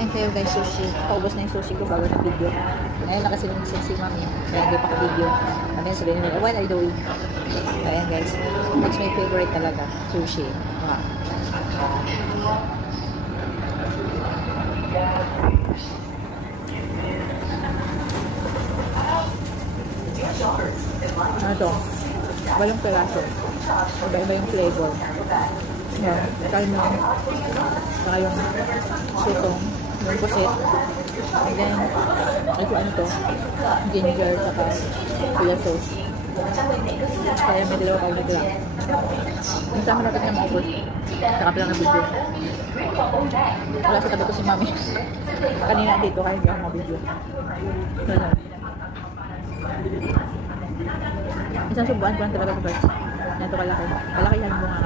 Ayun kayo guys, sushi. Paubos na yung sushi ko bago ng video. Ngayon nakasilingsin si mami. Kaya hindi pa ka-video. Ayan, sabihin nila, what are you doing? Ayan guys, that's my favorite talaga, sushi. Wow. Ano to? Iba yung peraso. Iba yung flavor. Yan. Kalmon. Saka yung sutong. Yung pusit. And then, ito ano to? Ginger. Saka soya sauce. Kaya may dalawa kayo na lang. Yung sama natin na maubos. Saka pala ng video. Wala sa tabi ko si mami. Kanina dito kaya hindi ako mabidyo. Ganun. Isang subuan ko lang talaga ko guys. Yan ito kalaki. Kalakihan mo nga.